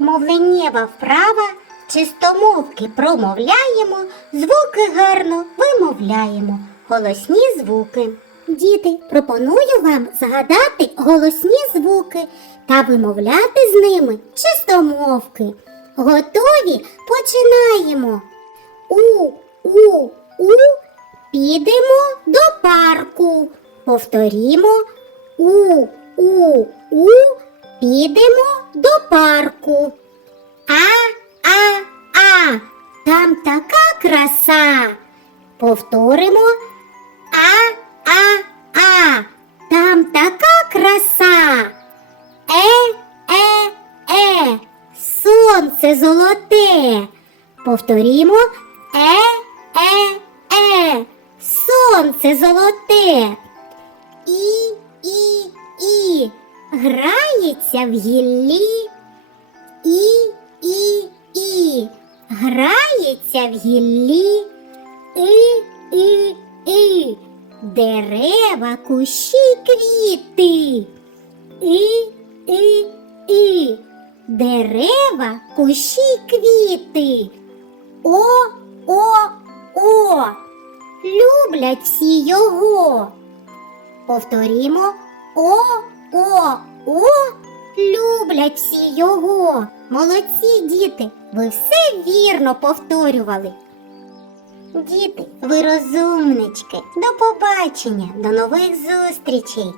Мовленнєва вправа, чистомовки промовляємо, звуки гарно вимовляємо, голосні звуки. Діти, пропоную вам згадати голосні звуки та вимовляти з ними чистомовки. Готові? Починаємо. У, у, у, підемо до парку. Повторімо. У, у, у, підемо до парку. А, а, а, там така краса. Повторимо. А, а, а, там така краса. Е, е, е, сонце золоте. Повторімо. Е, е, е, сонце золоте. І, грається в гіллі. І, і, і, грається в гіллі. І, і, і, дерева, кущі, квіти. І, і, і, дерева, кущі, квіти. О, о, о, люблять всі його. Повторімо о, о, о, люблять всі його. Молодці діти, ви все вірно повторювали. Діти, ви розумнички. До побачення, до нових зустрічей.